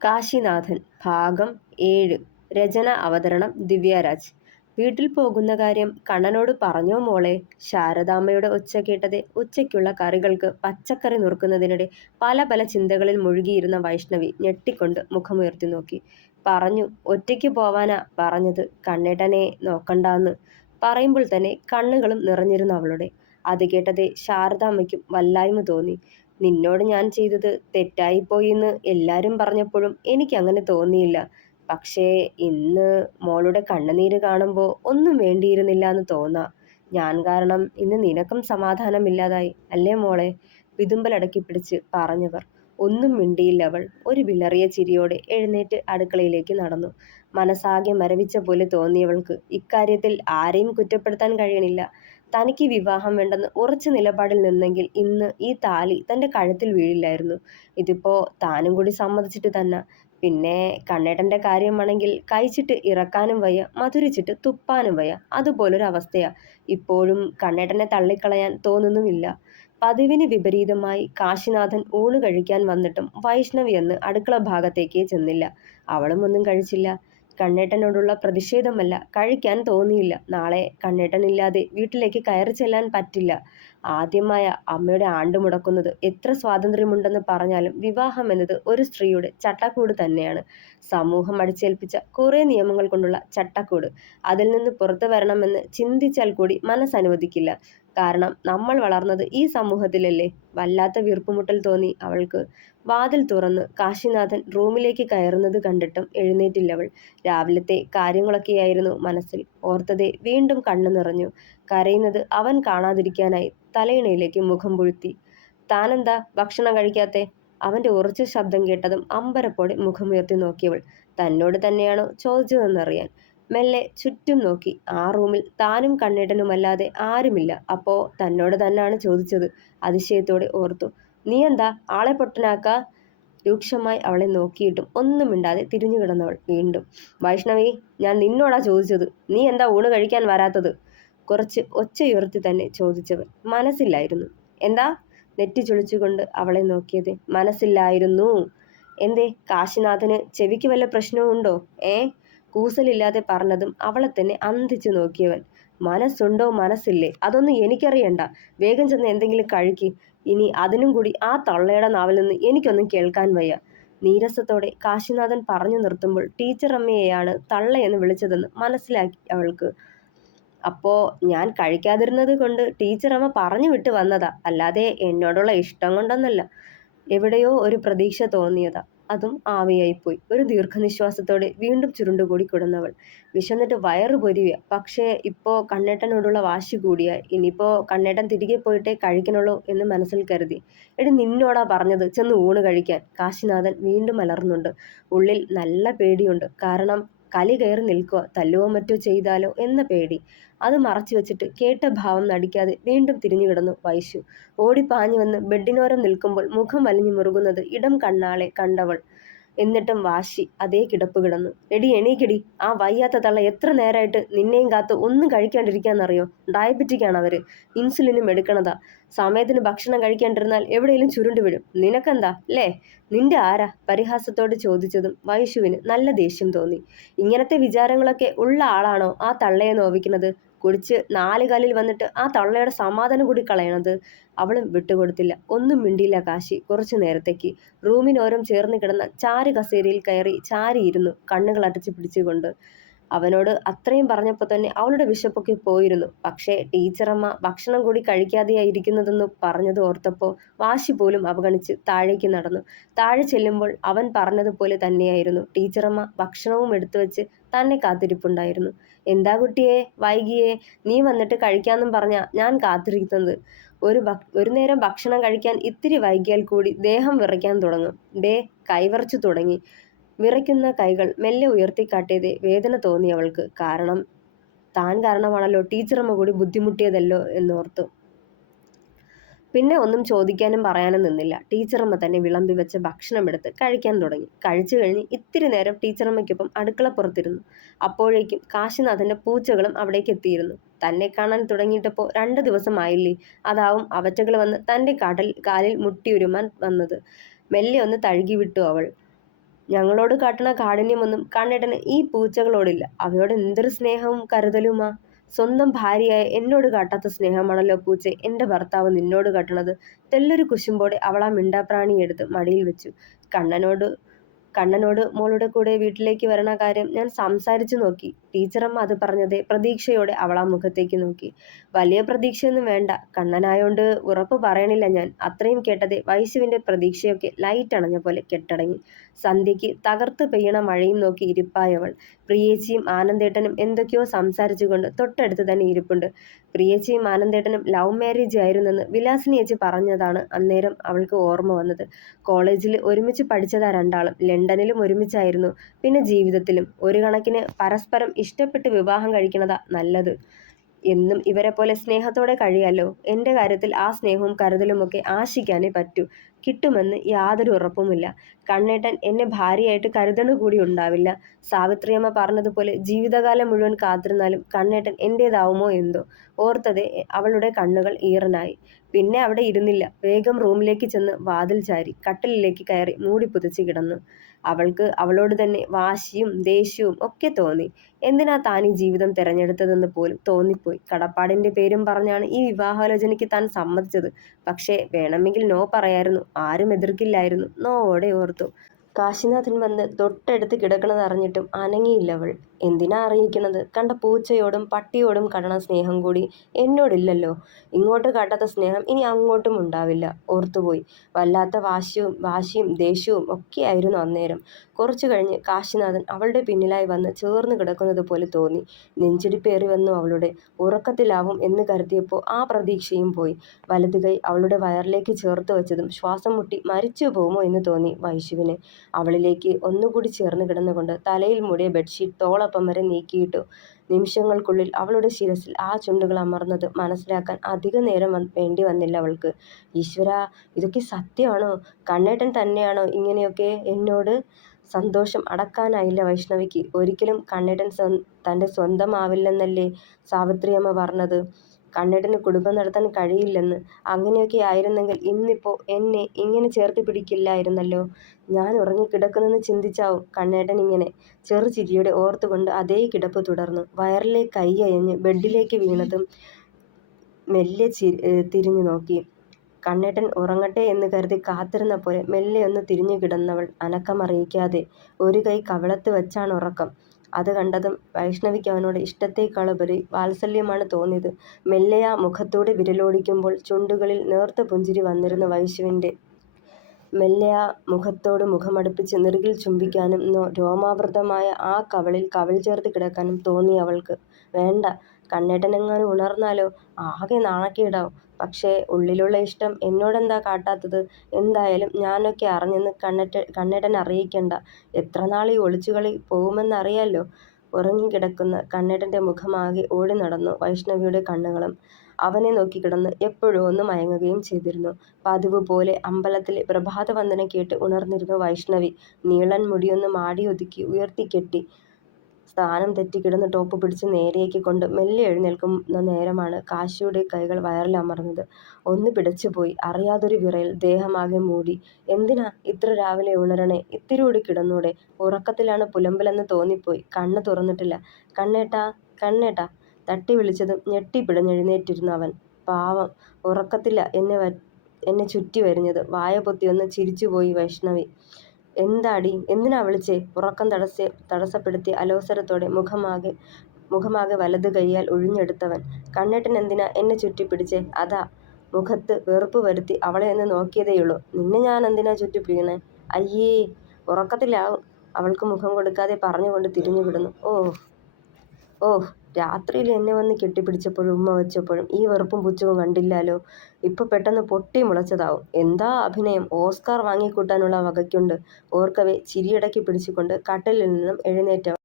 കാശിനാഥൻ ഭാഗം 7. രചന അവതരണം ദിവ്യരാജ്. വീട്ടിൽ പോകുന്ന കാര്യം കണ്ണനോട് പറഞ്ഞോ മോളെ? ശാരദാമ്മയുടെ ഒച്ച കേട്ടതെ ഉച്ചയ്ക്കുള്ള കറികൾക്ക് പച്ചക്കറി നുറുക്കുന്നതിനിടെ പല പല ചിന്തകളിൽ മുഴുകിയിരുന്ന വൈഷ്ണവി ഞെട്ടിക്കൊണ്ട് മുഖമുയർത്തി നോക്കി. പറഞ്ഞു. ഒറ്റയ്ക്ക് പോവാനാ പറഞ്ഞത്, കണ്ണേട്ടനെ നോക്കണ്ടാന്ന്. പറയുമ്പോൾ തന്നെ കണ്ണുകളും നിറഞ്ഞിരുന്നു അവളുടെ. അത് കേട്ടതേ ശാരദാമ്മയ്ക്കും വല്ലായ്മ തോന്നി. നിന്നോട് ഞാൻ ചെയ്തത് തെറ്റായിപ്പോയിന്ന് എല്ലാരും പറഞ്ഞപ്പോഴും എനിക്കങ്ങനെ തോന്നിയില്ല. പക്ഷേ ഇന്ന് മോളുടെ കണ്ണുനീര് കാണുമ്പോൾ ഒന്നും വേണ്ടിയിരുന്നില്ലാന്ന് തോന്നാ. ഞാൻ കാരണം ഇന്ന് നിനക്കും സമാധാനമില്ലാതായി അല്ലേ മോളെ? വിതുമ്പലടക്കി പിടിച്ച് പറഞ്ഞവർ. ഒന്നും മിണ്ടിയില്ലവൾ. ഒരു വിളറിയ ചിരിയോടെ എഴുന്നേറ്റ് അടുക്കളയിലേക്ക് നടന്നു. മനസ്സാകെ മരവിച്ച പോലെ തോന്നിയവൾക്ക് ഇക്കാര്യത്തിൽ ആരെയും കുറ്റപ്പെടുത്താൻ കഴിയണില്ല. തനിക്ക് വിവാഹം വേണ്ടെന്ന് ഉറച്ച നിലപാടിൽ നിന്നെങ്കിൽ ഇന്ന് ഈ താലി തന്റെ കഴുത്തിൽ വീഴില്ലായിരുന്നു. ഇതിപ്പോ താനും കൂടി സമ്മതിച്ചിട്ട് തന്നെ. പിന്നെ കണ്ണേട്ടന്റെ കാര്യമാണെങ്കിൽ കഴിച്ചിട്ട് ഇറക്കാനും വയ്യ, മധുരിച്ചിട്ട് തുപ്പാനും വയ്യ. അതുപോലൊരവസ്ഥയാ. ഇപ്പോഴും കണ്ണേട്ടനെ തള്ളിക്കളയാൻ തോന്നുന്നുമില്ല. പതിവിന് വിപരീതമായി കാശിനാഥൻ ഊണ് കഴിക്കാൻ വന്നിട്ടും വൈഷ്ണവി അന്ന് അടുക്കള ഭാഗത്തേക്കേ ചെന്നില്ല. അവളും ഒന്നും കഴിച്ചില്ല. കണ്ണേട്ടനോടുള്ള പ്രതിഷേധമല്ല, കഴിക്കാൻ തോന്നിയില്ല. നാളെ കണ്ണേട്ടനില്ലാതെ വീട്ടിലേക്ക് കയറി ചെല്ലാൻ പറ്റില്ല. ആദ്യമായ അമ്മയുടെ ആണ്ട് മുടക്കുന്നത്. എത്ര സ്വാതന്ത്ര്യമുണ്ടെന്ന് പറഞ്ഞാലും വിവാഹം എന്നത് ഒരു സ്ത്രീയുടെ ചട്ടക്കൂട് തന്നെയാണ്. സമൂഹം അടിച്ചേൽപ്പിച്ച കുറെ നിയമങ്ങൾ കൊണ്ടുള്ള ചട്ടക്കൂട്. അതിൽ നിന്ന് പുറത്തു വരണമെന്ന് ചിന്തിച്ചാൽ കൂടി മനസ്സനുവദിക്കില്ല. കാരണം നമ്മൾ വളർന്നത് ഈ സമൂഹത്തിലല്ലേ. വല്ലാത്ത വീർപ്പുമുട്ടൽ തോന്നി അവൾക്ക്. വാതിൽ തുറന്ന് കാശിനാഥൻ റൂമിലേക്ക് കയറുന്നത് കണ്ടിട്ടും എഴുന്നേറ്റില്ലവൾ. രാവിലത്തെ കാര്യങ്ങളൊക്കെയായിരുന്നു മനസ്സിൽ ഓർത്തതെ വീണ്ടും കണ്ണു നിറഞ്ഞു. കരയുന്നത് അവൻ കാണാതിരിക്കാനായി തലയിണയിലേക്ക് മുഖം പുഴുത്തി. താനെന്താ ഭക്ഷണം കഴിക്കാത്തെ? അവന്റെ ഉറച്ച ശബ്ദം കേട്ടതും അമ്പരപ്പോടെ മുഖമുയർത്തി നോക്കിയവൾ. തന്നോട് തന്നെയാണോ ചോദിച്ചതെന്നറിയാൻ മെല്ലെ ചുറ്റും നോക്കി. ആ റൂമിൽ താനും കണ്ണേട്ടനുമല്ലാതെ ആരുമില്ല. അപ്പോ തന്നോട് തന്നെയാണ് ചോദിച്ചത്. അതിശയത്തോടെ ഓർത്തു. നീ എന്താ ആളെ പൊട്ടനാക്കാ? രൂക്ഷമായി അവളെ നോക്കിയിട്ടും ഒന്നും മിണ്ടാതെ തിരിഞ്ഞു കിടന്നവൾ വീണ്ടും. വൈഷ്ണവി, ഞാൻ നിന്നോടാ ചോദിച്ചത്. നീ എന്താ ഊണ് കഴിക്കാൻ വരാത്തത്? കുറച്ച് ഒച്ചയുയർത്തി തന്നെ ചോദിച്ചവൻ. മനസ്സില്ലായിരുന്നു. എന്താ? നെറ്റി ചുളിച്ചുകൊണ്ട് അവളെ നോക്കിയത്. മനസ്സില്ലായിരുന്നു. എന്തേ, കാശിനാഥന് ചെവിക്ക് വല്ല പ്രശ്നവും ഉണ്ടോ? കൂസലില്ലാതെ പറഞ്ഞതും അവളെ തന്നെ അന്തിച്ചു നോക്കിയവൻ. മനസ്സുണ്ടോ മനസ്സില്ലേ അതൊന്നും എനിക്കറിയണ്ട. വേഗം ചെന്ന് എന്തെങ്കിലും കഴിക്ക്. ഇനി അതിനും കൂടി ആ തള്ളയുടെ നാവിൽ നിന്ന് എനിക്കൊന്നും കേൾക്കാൻ വയ്യ. നീരസത്തോടെ കാശിനാഥൻ പറഞ്ഞു നിർത്തുമ്പോൾ ടീച്ചർ അമ്മയെയാണ് തള്ളയെന്ന് വിളിച്ചതെന്ന് മനസ്സിലാക്കി അവൾക്ക്. അപ്പോ ഞാൻ കഴിക്കാതിരുന്നത് കൊണ്ട് ടീച്ചർ അമ്മ പറഞ്ഞു വിട്ട് വന്നതാ, അല്ലാതെ എന്നോടുള്ള ഇഷ്ടം കൊണ്ടൊന്നല്ല. എവിടെയോ ഒരു പ്രതീക്ഷ തോന്നിയതാ. അതും ആവിയായിപ്പോയി. ഒരു ദീർഘനിശ്വാസത്തോടെ വീണ്ടും ചുരുണ്ടുകൂടി കിടന്നവൾ. വിശന്നിട്ട് വയറ് പൊരിയുക. പക്ഷേ ഇപ്പോ കണ്ണേട്ടനോടുള്ള വാശി കൂടിയായി. ഇനിയിപ്പോ കണ്ണേട്ടൻ തിരികെ പോയിട്ടേ കഴിക്കണുള്ളൂ എന്ന് മനസ്സിൽ കരുതി. എടി, നിന്നോടാ പറഞ്ഞത് ചെന്ന് ഊണ് കഴിക്കാൻ. കാശിനാഥൻ വീണ്ടും അലർന്നുണ്ട്. ഉള്ളിൽ നല്ല പേടിയുണ്ട്. കാരണം കലി കയറി നിൽക്കുക, തല്ലുവോ മറ്റോ ചെയ്താലോ എന്ന പേടി. അത് മറച്ചു വെച്ചിട്ട് കേട്ട ഭാവം നടിക്കാതെ വീണ്ടും തിരിഞ്ഞു കിടന്നു വൈശു. ഓടിപ്പാഞ്ഞു വന്ന് ബെഡിനോരം നിൽക്കുമ്പോൾ മുഖം വലിഞ്ഞു മുറുകുന്നത് ഇടം കണ്ണാളെ കണ്ടവൾ. എന്നിട്ടും വാശി അതേ കിടപ്പ് കിടന്നു. എടി എണീക്കടി, ആ വയ്യാത്ത തള്ള എത്ര നേരമായിട്ട് നിന്നെയും കാത്ത് ഒന്നും കഴിക്കാണ്ടിരിക്കാന്നറിയോ? ഡയബറ്റിക്കാണ് അവര്, ഇൻസുലിനും എടുക്കണതാ. സമയത്തിന് ഭക്ഷണം കഴിക്കാണ്ടിരുന്നാൽ എവിടെയെങ്കിലും ചുരുണ്ടു വീഴും. നിനക്കെന്താ ല്ലേ? നിന്റെ ആരാ? പരിഹാസത്തോട് ചോദിച്ചതും വൈശുവിന് നല്ല ദേഷ്യം തോന്നി. ഇങ്ങനത്തെ വിചാരങ്ങളൊക്കെ ഉള്ള ആളാണോ ആ തള്ളയെ നോവിക്കുന്നത്? കുടിച്ച് 4 കാലിൽ വന്നിട്ട് ആ തള്ളയുടെ സമാധാനം കൂടി കളയണത്. അവളും വിട്ടുകൊടുത്തില്ല. ഒന്നും മിണ്ടിയില്ല കാശി കുറച്ചു നേരത്തേക്ക്. റൂമിനോരം ചേർന്ന് കിടന്ന ചാരു കസേരയിൽ കയറി ചാരിയിരുന്നു, കണ്ണുകൾ അടച്ചു പിടിച്ചുകൊണ്ട്. അവനോട് അത്രയും പറഞ്ഞപ്പോൾ തന്നെ അവളുടെ വിശപ്പൊക്കെ പോയിരുന്നു. പക്ഷേ ടീച്ചറമ്മ ഭക്ഷണം കൂടി കഴിക്കാതെയായിരിക്കുന്നതെന്ന് പറഞ്ഞത് ഓർത്തപ്പോൾ വാശി പോലും അവഗണിച്ച് താഴേക്ക് നടന്നു. താഴെ ചെല്ലുമ്പോൾ അവൻ പറഞ്ഞതുപോലെ തന്നെയായിരുന്നു. ടീച്ചറമ്മ ഭക്ഷണവും എടുത്തു വെച്ച് തന്നെ കാത്തിരിപ്പുണ്ടായിരുന്നു. എന്താ കുട്ടിയെ വൈകിയേ? നീ വന്നിട്ട് കഴിക്കാന്നും പറഞ്ഞാ ഞാൻ കാത്തിരിക്കുന്നത്. ഒരു നേരം ഭക്ഷണം കഴിക്കാൻ ഇത്തിരി വൈകിയാൽ കൂടി ദേഹം വിറയ്ക്കാൻ തുടങ്ങും. കൈവിറച്ചു തുടങ്ങി. വിറയ്ക്കുന്ന കൈകൾ മെല്ലെ ഉയർത്തിക്കാട്ടിയതേ വേദന തോന്നി അവൾക്ക്. കാരണം താൻ കാരണമാണല്ലോ ടീച്ചറമ്മ കൂടി ബുദ്ധിമുട്ടിയതല്ലോ എന്നോർത്തു. പിന്നെ ഒന്നും ചോദിക്കാനും പറയാനും നിന്നില്ല. ടീച്ചറമ്മ തന്നെ വിളമ്പി വെച്ച ഭക്ഷണം എടുത്ത് കഴിക്കാൻ തുടങ്ങി. കഴിച്ചു കഴിഞ്ഞ് ഇത്തിരി നേരം ടീച്ചറമ്മയ്ക്കൊപ്പം അടുക്കളപ്പുറത്തിരുന്നു. അപ്പോഴേക്കും കാശിനാഥന്റെ പൂച്ചകളും അവിടേക്ക് എത്തിയിരുന്നു. തന്നെ കാണാൻ തുടങ്ങിയിട്ടപ്പോൾ 2 ദിവസമായില്ലേ. അതാവും അവറ്റകൾ വന്ന് തന്റെ കാലിൽ മുട്ടിയുരുമാൻ വന്നത്. മെല്ലെ ഒന്ന് തഴുകി വിട്ടു അവൾ. ഞങ്ങളോട് കാട്ടണ കാഠിന്യമൊന്നും കണ്ണേട്ടന് ഈ പൂച്ചകളോടില്ല. അവയോട് എന്തൊരു സ്നേഹവും കരുതലുമാ. സ്വന്തം ഭാര്യയായ എന്നോട് കാട്ടാത്ത സ്നേഹമാണല്ലോ പൂച്ചെ എൻ്റെ ഭർത്താവ് നിന്നോട് കാട്ടണത്. തെല്ലൊരു കുശുമ്പോടെ അവൾ ആ മിണ്ടാപ്രാണിയെടുത്ത് മടിയിൽ വെച്ചു. കണ്ണനോട് മോളുടെ കൂടെ വീട്ടിലേക്ക് വരണ കാര്യം ഞാൻ സംസാരിച്ചു നോക്കി. ടീച്ചറമ്മ അത് പറഞ്ഞതേ. പ്രതീക്ഷയോടെ അവൾ ആ മുഖത്തേക്ക് നോക്കി. വലിയ പ്രതീക്ഷയൊന്നും വേണ്ട. കണ്ണനായോണ്ട് ഉറപ്പ് പറയണില്ല ഞാൻ. അത്രയും കേട്ടതേ വൈശുവിന്റെ പ്രതീക്ഷയൊക്കെ ലൈറ്റ് അണഞ്ഞ പോലെ കെട്ടടങ്ങി. സന്ധ്യയ്ക്ക് തകർത്ത് പെയ്യണ മഴയും നോക്കി ഇരിപ്പായവൾ. പ്രിയേച്ചിയും ആനന്ദേട്ടനും എന്തൊക്കെയോ സംസാരിച്ചുകൊണ്ട് തൊട്ടടുത്ത് തന്നെ ഇരിപ്പുണ്ട്. പ്രിയേച്ചിയും ആനന്ദേട്ടനും ലവ് മാരേജ് ആയിരുന്നെന്ന് വിലാസിനിയേച്ചി പറഞ്ഞതാണ് അന്നേരം അവൾക്ക് ഓർമ്മ വന്നത്. കോളേജിൽ ഒരുമിച്ച് പഠിച്ചതാ രണ്ടാളും. ലണ്ടനിലും ഒരുമിച്ചായിരുന്നു. പിന്നെ ജീവിതത്തിലും. ഒരു കണക്കിന് പരസ്പരം ഇഷ്ടപ്പെട്ട് വിവാഹം കഴിക്കണതാ നല്ലത്. എന്നും ഇവരെ പോലെ സ്നേഹത്തോടെ കഴിയാലോ. എൻ്റെ കാര്യത്തിൽ ആ സ്നേഹവും കരുതലുമൊക്കെ ആശിക്കാനേ പറ്റൂ. കിട്ടുമെന്ന് യാതൊരു ഉറപ്പുമില്ല. കണ്ണേട്ടൻ എന്നെ ഭാര്യയായിട്ട് കരുതണ കൂടി ഉണ്ടാവില്ല. സാവിത്രിയമ്മ പറഞ്ഞതുപോലെ ജീവിതകാലം മുഴുവൻ കാത്തിരുന്നാലും കണ്ണേട്ടൻ എൻ്റേതാവുമോ എന്തോ. ഓർത്തതേ അവളുടെ കണ്ണുകൾ ഈറനായി. പിന്നെ അവിടെ ഇരുന്നില്ല. വേഗം റൂമിലേക്ക് ചെന്ന് വാതിൽ ചാരി കട്ടിലിലേക്ക് കയറി മൂടി പുതച്ച് കിടന്നു. അവൾക്ക് അവളോട് തന്നെ വാശിയും ദേഷ്യവും ഒക്കെ തോന്നി. എന്തിനാ താൻ ഈ ജീവിതം തിരഞ്ഞെടുത്തതെന്ന് പോലും തോന്നിപ്പോയി. കടപ്പാടിന്റെ പേരും പറഞ്ഞാണ് ഈ വിവാഹാലോചനയ്ക്ക് താൻ സമ്മതിച്ചത്. പക്ഷേ വേണമെങ്കിൽ നോ പറയായിരുന്നു. ആരും എതിർക്കില്ലായിരുന്നു. നോവോടെ ഓർത്തു. കാശിനാഥൻ വന്ന് തൊട്ടടുത്ത് കിടക്കണത് അറിഞ്ഞിട്ടും അനങ്ങിയില്ലവൾ. എന്തിനാ അറിയിക്കണത്? കണ്ട പൂച്ചയോടും പട്ടിയോടും കാട്ടണ സ്നേഹം കൂടി എന്നോടില്ലല്ലോ. ഇങ്ങോട്ട് കാട്ടാത്ത സ്നേഹം ഇനി അങ്ങോട്ടും ഉണ്ടാവില്ല. ഓർത്തുപോയി. വല്ലാത്ത വാശിയും ദേഷ്യവും ഒക്കെയായിരുന്നു അന്നേരം. കുറച്ചു കഴിഞ്ഞ് കാശിനാഥൻ അവളുടെ പിന്നിലായി വന്ന് ചേർന്ന് കിടക്കുന്നത് പോലെ തോന്നി. നെഞ്ചിടിപ്പേറി വന്നു അവളുടെ. ഉറക്കത്തിലാവും എന്ന് കരുതിയപ്പോൾ ആ പ്രതീക്ഷയും പോയി. വലതു കൈ അവളുടെ വയറിലേക്ക് ചേർത്ത് വെച്ചതും ശ്വാസം മുട്ടി മരിച്ചു പോകുമോ എന്ന് തോന്നി വൈശുവിന്. അവളിലേക്ക് ഒന്നുകൂടി ചേർന്ന് കിടന്നുകൊണ്ട് തലയിൽ മൂടിയ ബെഡ്ഷീറ്റ് തോളപ്പം വരെ നീക്കിയിട്ടു. നിമിഷങ്ങൾക്കുള്ളിൽ അവളുടെ ശിരസിൽ ആ ചുണ്ടുകൾ അമർന്നത് മനസ്സിലാക്കാൻ അധിക നേരം വേണ്ടി വന്നില്ല അവൾക്ക്. ഈശ്വരാ, ഇതൊക്കെ സത്യമാണോ? കണ്ണേട്ടൻ തന്നെയാണോ ഇങ്ങനെയൊക്കെ എന്നോട്? സന്തോഷം അടക്കാനായില്ല വൈഷ്ണവിക്ക്. ഒരിക്കലും കണ്ണേട്ടൻ തൻ്റെ സ്വന്തമാവില്ലെന്നല്ലേ സാവിത്രിയമ്മ പറഞ്ഞത്? കണ്ണേട്ടന് കുടുംബം നടത്താൻ കഴിയില്ലെന്ന്. അങ്ങനെയൊക്കെ ആയിരുന്നെങ്കിൽ ഇന്നിപ്പോൾ എന്നെ ഇങ്ങനെ ചേർത്ത് പിടിക്കില്ലായിരുന്നല്ലോ. ഞാൻ ഉറങ്ങിക്കിടക്കുന്നെന്ന് ചിന്തിച്ചാവും കണ്ണേട്ടൻ ഇങ്ങനെ. ചെറുചിരിയോടെ ഓർത്തുകൊണ്ട് അതേ കിടപ്പ് തുടർന്നു. വയറിലെ കൈ അയഞ്ഞ് ബെഡിലേക്ക് വീണതും മെല്ലെ തിരിഞ്ഞു നോക്കി. കണ്ണേട്ടൻ ഉറങ്ങട്ടെ എന്ന് കരുതി കാത്തിരുന്ന പോലെ മെല്ലെ ഒന്ന് തിരിഞ്ഞു കിടന്നവൾ അനക്കമറിയിക്കാതെ. ഒരു കൈ കവിളത്ത് വെച്ചാണ് ഉറക്കം. അത് കണ്ടതും വൈഷ്ണവിക്ക് അവനോട് ഇഷ്ടത്തേക്കാളുപരി വാത്സല്യമാണ് തോന്നിയത്. മെല്ലെയാ മുഖത്തൂടെ വിരലോടിക്കുമ്പോൾ ചുണ്ടുകളിൽ നേർത്ത പുഞ്ചിരി വന്നിരുന്നു വൈശുവിൻ്റെ. മെല്ലെയാ മുഖത്തോട് മുഖമടുപ്പിച്ച് നെറുകിൽ ചുംബിക്കാനും രോമാവൃതമായ ആ കവിളിൽ കവിൾ ചേർത്ത് കിടക്കാനും തോന്നി അവൾക്ക്. വേണ്ട, കണ്ണേട്ടനെങ്ങാനും ഉണർന്നാലോ? ആകെ നാണക്കേടാവും. പക്ഷേ ഉള്ളിലുള്ള ഇഷ്ടം എന്നോടെന്താ കാട്ടാത്തത്? എന്തായാലും ഞാനൊക്കെ അറിഞ്ഞെന്ന് കണ്ണേട്ടൻ അറിയിക്കണ്ട. എത്ര നാൾ ഈ ഒളിച്ചുകളി പോകുമെന്നറിയാലോ. ഉറങ്ങിക്കിടക്കുന്ന കണ്ണേട്ടൻ്റെ മുഖമാകെ ഓടി നടന്നു വൈഷ്ണവിയുടെ കണ്ണുകളും. അവനെ നോക്കിക്കിടന്ന് എപ്പോഴോ ഒന്ന് മയങ്ങുകയും ചെയ്തിരുന്നു. പതിവ് പോലെ അമ്പലത്തിലെ പ്രഭാതവന്ദനം കേട്ട് ഉണർന്നിരുന്നു വൈഷ്ണവി. നീളൻ മുടിയൊന്ന് മാടിയൊതുക്കി ഉയർത്തിക്കെട്ടി സ്ഥാനം തെറ്റി കിടന്ന് ടോപ്പ് പിടിച്ച് നേരെയാക്കിക്കൊണ്ട് മെല്ലെ എഴുന്നേൽക്കുന്ന നേരമാണ് കാശിയുടെ കൈകൾ വയറിൽ അമർന്നത്. ഒന്ന് പിടച്ചുപോയി. അറിയാതൊരു വിറയൽ ദേഹമാകെ മൂടി. എന്തിനാ ഇത്ര രാവിലെ ഉണരണേ? ഇത്തിരി കൂടി കിടന്നൂടെ? ഉറക്കത്തിലാണ് പുലമ്പലെന്ന് തോന്നിപ്പോയി. കണ്ണ് തുറന്നിട്ടില്ല. കണ്ണേട്ടാ, കണ്ണേട്ടാ തട്ടി വിളിച്ചതും ഞെട്ടി പിടഞ്ഞെഴുന്നേറ്റിരുന്നു അവൻ. പാവം, ഉറക്കത്തില്ല എന്നെ ചുറ്റി വരിഞ്ഞത്. വായ പൊത്തിയൊന്ന് ചിരിച്ചുപോയി വൈഷ്ണവി. എന്താടി, എന്തിനാ വിളിച്ചേ? ഉറക്കം തടസ്സപ്പെടുത്തിയ അലോസരത്തോടെ മുഖമാകെ വലത് കൈയാൽ ഒഴിഞ്ഞെടുത്തവൻ. കണ്ണേട്ടൻ എന്തിനാ എന്നെ ചുറ്റിപ്പിടിച്ചേ? അതാ. മുഖത്ത് വെറുപ്പ് വരുത്തി അവളെ ഒന്ന് നോക്കിയതേയുള്ളൂ. നിന്നെ ഞാൻ എന്തിനാ ചുറ്റിപ്പിടിക്കണേ? അയ്യേ. ഉറക്കത്തിലാവും. അവൾക്ക് മുഖം കൊടുക്കാതെ പറഞ്ഞുകൊണ്ട് തിരിഞ്ഞു കിടന്നു. ഓഹ്, രാത്രിയിൽ എന്നെ വന്ന് കെട്ടിപ്പിടിച്ചപ്പോഴും ഉമ്മ വെച്ചപ്പോഴും ഈ വെറുപ്പും പുച്ഛവും കണ്ടില്ലാലോ. ഇപ്പൊ പെട്ടെന്ന് പൊട്ടി മുളച്ചതാവും. എന്താ അഭിനയം! ഓസ്കാർ വാങ്ങിക്കൂട്ടാനുള്ള വകയ്ക്കുണ്ട്. ഓർക്കവേ ചിരിയടക്കി പിടിച്ചുകൊണ്ട് കട്ടിലിൽ നിന്നും എഴുന്നേറ്റവൻ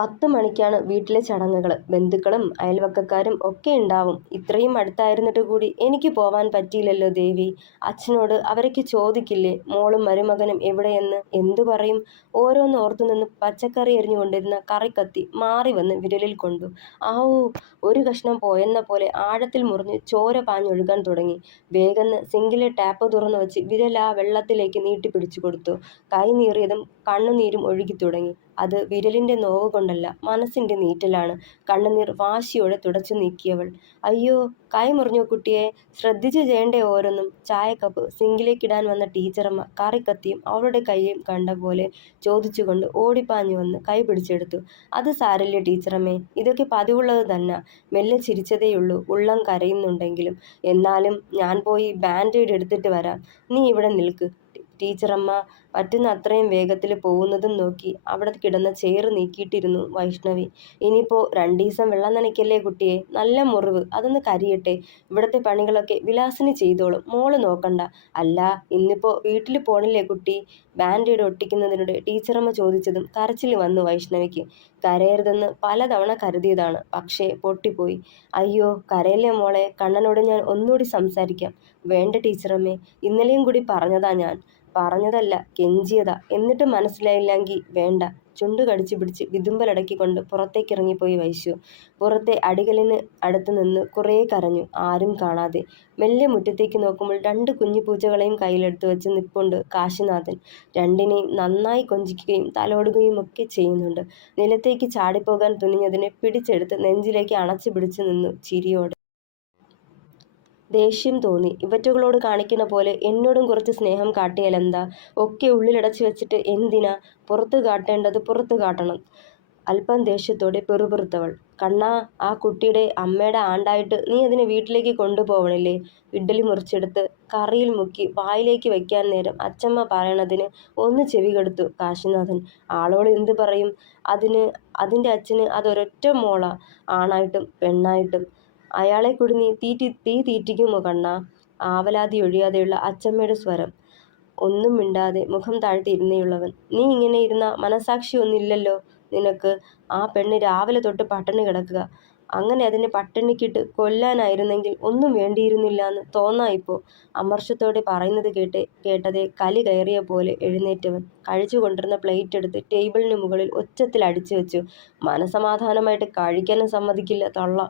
10 മണിക്കാണ് വീട്ടിലെ ചടങ്ങുകൾ. ബന്ധുക്കളും അയൽവക്കക്കാരും ഒക്കെ ഉണ്ടാവും. ഇത്രയും അടുത്തായിരുന്നിട്ട് കൂടി എനിക്ക് പോവാൻ പറ്റിയില്ലല്ലോ ദേവി. അച്ഛനോട് അവരൊക്കെ ചോദിക്കില്ലേ മോളും മരുമകനും എവിടെയെന്ന്? എന്തു പറയും? ഓരോന്ന് ഓർത്തുനിന്ന് പച്ചക്കറി എറിഞ്ഞുകൊണ്ടിരുന്ന കറിക്കത്തി മാറി വന്ന് വിരലിൽ കൊണ്ടു. ആവൂ! ഒരു കഷ്ണം പോയെന്ന പോലെ ആഴത്തിൽ മുറിഞ്ഞ് ചോര പാഞ്ഞൊഴുകാൻ തുടങ്ങി. വേഗന്ന് സിങ്കിലെ ടാപ്പ് തുറന്നു വച്ച് വിരൽ ആ വെള്ളത്തിലേക്ക് നീട്ടിപ്പിടിച്ചു കൊടുത്തു. കൈ നീറിയതും കണ്ണുനീരും ഒഴുകിത്തുടങ്ങി. അത് വിരലിന്റെ നോവ് കൊണ്ടല്ല, മനസ്സിന്റെ നീറ്റലാണ്. കണ്ണുനീർ വാശിയോടെ തുടച്ചു നീക്കിയവൾ. അയ്യോ, കൈ മുറിഞ്ഞോ കുട്ടിയെ? ശ്രദ്ധിച്ചു ചെയ്യണ്ടേ ഓരോന്നും? ചായക്കപ്പ് സിങ്കിലേക്കിടാൻ വന്ന ടീച്ചറമ്മ കറിക്കത്തിയും അവളുടെ കൈയും കണ്ട പോലെ ചോദിച്ചുകൊണ്ട് ഓടിപ്പാഞ്ഞു വന്ന് കൈ പിടിച്ചെടുത്തു. അത് സാരല്ലേ ടീച്ചറമ്മേ, ഇതൊക്കെ പതിവുള്ളത് തന്നെ. മെല്ലെ ചിരിച്ചതേയുള്ളൂ, ഉള്ളം കരയുന്നുണ്ടെങ്കിലും. എന്നാലും ഞാൻ പോയി ബാൻഡേഡ് എടുത്തിട്ട് വരാം. നീ ഇവിടെ നിൽക്ക്. ടീച്ചറമ്മ പറ്റുന്ന അത്രയും വേഗത്തിൽ പോകുന്നതും നോക്കി അവിടെ കിടന്ന ചെയർ നീക്കിയിട്ടിരുന്നു വൈഷ്ണവി. ഇനിയിപ്പോ 2 ദിവസം വെള്ളം നനയ്ക്കല്ലേ കുട്ടിയെ? നല്ല മുറിവ്, അതൊന്ന് കരിയട്ടെ. ഇവിടത്തെ പണികളൊക്കെ വിലാസിനി ചെയ്തോളും, മോള് നോക്കണ്ട. അല്ല, ഇന്നിപ്പോ വീട്ടിൽ പോണില്ലേ കുട്ടി? ബാൻഡേഡ് ഒട്ടിക്കുന്നതിനിടെ ടീച്ചറമ്മ ചോദിച്ചതും കരച്ചിൽ വന്നു വൈഷ്ണവിക്ക്. കരയരുതെന്ന് പലതവണ കരുതിയതാണ്, പക്ഷേ പൊട്ടിപ്പോയി. അയ്യോ കരയല്ലേ മോളെ, കണ്ണനോട് ഞാൻ ഒന്നുകൂടി സംസാരിക്കാം. വേണ്ട ടീച്ചറമ്മേ, ഇന്നലെയും കൂടി പറഞ്ഞതാ ഞാൻ. പറഞ്ഞതല്ല, കെഞ്ചിയതാ. എന്നിട്ട് മനസ്സിലായില്ലെങ്കിൽ വേണ്ട. ചുണ്ടു കടിച്ചു പിടിച്ച് വിതുമ്പലടക്കിക്കൊണ്ട് പുറത്തേക്കിറങ്ങിപ്പോയി വൈശു. പുറത്തെ അടികലിന് അടുത്ത് നിന്ന് കുറേ കരഞ്ഞു, ആരും കാണാതെ. മെല്ലെ മുറ്റത്തേക്ക് നോക്കുമ്പോൾ 2 കുഞ്ഞു പൂച്ചകളെയും കയ്യിലെടുത്ത് വെച്ച് നിപ്പുണ്ട് കാശിനാഥൻ. രണ്ടിനെയും നന്നായി കൊഞ്ചിക്കുകയും തലോടുകയും ഒക്കെ ചെയ്യുന്നുണ്ട്. നിലത്തേക്ക് ചാടിപ്പോകാൻ തുനിഞ്ഞതിനെ പിടിച്ചെടുത്ത് നെഞ്ചിലേക്ക് അണച്ചു പിടിച്ചു നിന്നു ചിരിയോടെ. ദേഷ്യം തോന്നി. ഇവറ്റകളോട് കാണിക്കുന്ന പോലെ എന്നോടും കുറച്ച് സ്നേഹം കാട്ടിയാലെന്താ? ഒക്കെ ഉള്ളിലടച്ചു വെച്ചിട്ട് എന്തിനാ? പുറത്ത് കാട്ടേണ്ടത് പുറത്ത് കാട്ടണം. അല്പം ദേഷ്യത്തോടെ പെറുപെറുത്തവൾ. കണ്ണാ, ആ കുട്ടിയുടെ അമ്മയുടെ ആണ്ടായിട്ട് നീ അതിനെ വീട്ടിലേക്ക് കൊണ്ടുപോവണില്ലേ? ഇഡ്ഡലി മുറിച്ചെടുത്ത് കറിയിൽ മുക്കി വായിലേക്ക് വയ്ക്കാൻ നേരം അച്ചമ്മ പറയണതിന് ഒന്ന് ചെവി കെടുത്തു കാശിനാഥൻ. ആളോട് എന്ത് പറയും? അതിൻ്റെ അച്ഛന് അതൊരൊറ്റ മോളാ, ആണായിട്ടും പെണ്ണായിട്ടും. അയാളെ കൂടി നീ തീ തീറ്റിക്കുമോ കണ്ണാ? ആവലാതി ഒഴിയാതെയുള്ള അച്ചമ്മയുടെ സ്വരം. ഒന്നും മിണ്ടാതെ മുഖം താഴ്ത്തി ഇരുന്നയുള്ളവൻ. നീ ഇങ്ങനെ ഇരുന്ന മനസാക്ഷി ഒന്നില്ലല്ലോ നിനക്ക്? ആ പെണ്ണ് രാവിലെ തൊട്ട് പട്ടിണി കിടക്കുക. അങ്ങനെ അതിനെ പട്ടിണിക്കിട്ട് കൊല്ലാനായിരുന്നെങ്കിൽ ഒന്നും വേണ്ടിയിരുന്നില്ലാന്ന് തോന്നാ ഇപ്പോ. അമർഷത്തോടെ പറയുന്നത് കേട്ടതേ കലി കയറിയ പോലെ എഴുന്നേറ്റവൻ കഴിച്ചു കൊണ്ടിരുന്ന പ്ലേറ്റ് എടുത്ത് ടേബിളിന് മുകളിൽ ഒച്ചത്തിൽ അടിച്ചു വെച്ചു. മനസമാധാനമായിട്ട് കഴിക്കാനും സമ്മതിക്കില്ല തള്ള.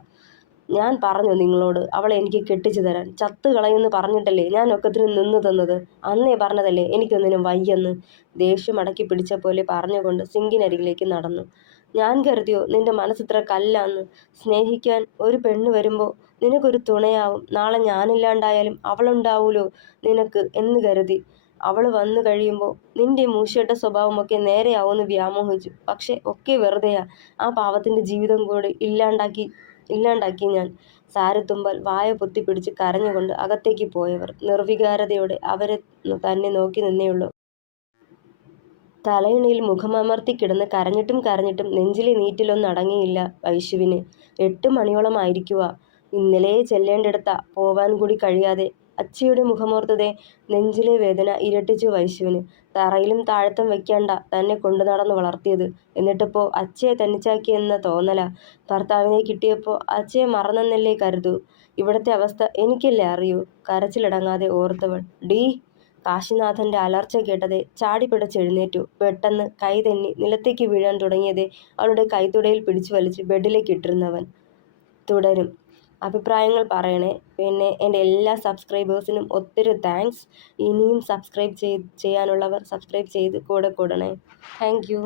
ഞാൻ പറഞ്ഞോ നിങ്ങളോട് അവളെ എനിക്ക് കെട്ടിച്ചു തരാൻ? ചത്തു കളയുമെന്ന് പറഞ്ഞിട്ടല്ലേ ഞാൻ ഒക്കത്തിന് നിന്ന് തന്നത്? അന്നേ പറഞ്ഞതല്ലേ എനിക്കൊന്നിനും വയ്യെന്ന്? ദേഷ്യം അടക്കി പിടിച്ച പോലെ പറഞ്ഞുകൊണ്ട് സിങ്കിനരികിലേക്ക് നടന്നു. ഞാൻ കരുതിയോ നിന്റെ മനസ്സിത്ര കല്ലാന്ന്? സ്നേഹിക്കാൻ ഒരു പെണ്ണ് വരുമ്പോൾ നിനക്കൊരു തുണയാവും. നാളെ ഞാനില്ലാണ്ടായാലും അവളുണ്ടാവൂലോ നിനക്ക് എന്ന് കരുതി. അവൾ വന്നു കഴിയുമ്പോൾ നിന്റെ മൂശേട്ട സ്വഭാവമൊക്കെ നേരെയാവുമെന്ന് വ്യാമോഹിച്ചു. പക്ഷെ ഒക്കെ വെറുതെയാ. ആ പാവത്തിന്റെ ജീവിതം കൂടി ഇല്ലാണ്ടാക്കി ഞാൻ. സാരത്തുമ്പാൽ വായ പൊത്തിപ്പിടിച്ച് കരഞ്ഞുകൊണ്ട് അകത്തേക്ക് പോയവർ നിർവികാരതയോടെ അവരെ തന്നെ നോക്കി നിന്നേയുള്ളൂ. തലയിണയിൽ മുഖമമർത്തി കിടന്ന് കരഞ്ഞിട്ടും നെഞ്ചിലെ നീറ്റിലൊന്നും അടങ്ങിയില്ല വൈശുവിന്. 8 മണിയോളമായിരിക്കുവാ. ഇന്നലെ ചെല്ലേണ്ടിടത്താ, പോവാൻ കൂടി കഴിയാതെ. അച്ഛയുടെ മുഖമോർത്തതേ നെഞ്ചിലെ വേദന ഇരട്ടിച്ചു വൈശുവിന്. തറയിലും താഴത്തും വെക്കാണ്ട തന്നെ കൊണ്ടു നടന്ന് വളർത്തിയത്. എന്നിട്ടിപ്പോ അച്ഛയെ തനിച്ചാക്കിയെന്ന തോന്നലാ. ഭർത്താവിനെ കിട്ടിയപ്പോൾ അച്ഛയെ മറന്നെന്നല്ലേ കരുതൂ. ഇവിടത്തെ അവസ്ഥ എനിക്കല്ലേ അറിയൂ. കരച്ചിലടങ്ങാതെ ഓർത്തവൾ. ഡീ! കാശിനാഥന്റെ അലർച്ച കേട്ടതേ ചാടിപ്പിടച്ചെഴുന്നേറ്റു. പെട്ടെന്ന് കൈ തെന്നി നിലത്തേക്ക് വീഴാൻ തുടങ്ങിയതേ അവളുടെ കൈത്തുടയിൽ പിടിച്ചു വലിച്ച് ബെഡിലേക്ക് ഇട്ടിരുന്നവൻ. തുടരും. അഭിപ്രായങ്ങൾ പറയണേ. പിന്നെ എൻ്റെ എല്ലാ സബ്സ്ക്രൈബേഴ്സിനും ഒത്തിരി താങ്ക്സ്. ഇനിയും സബ്സ്ക്രൈബ് ചെയ്യാനുള്ളവർ സബ്സ്ക്രൈബ് ചെയ്ത് കൂടെ കൂടണേ. Thank you.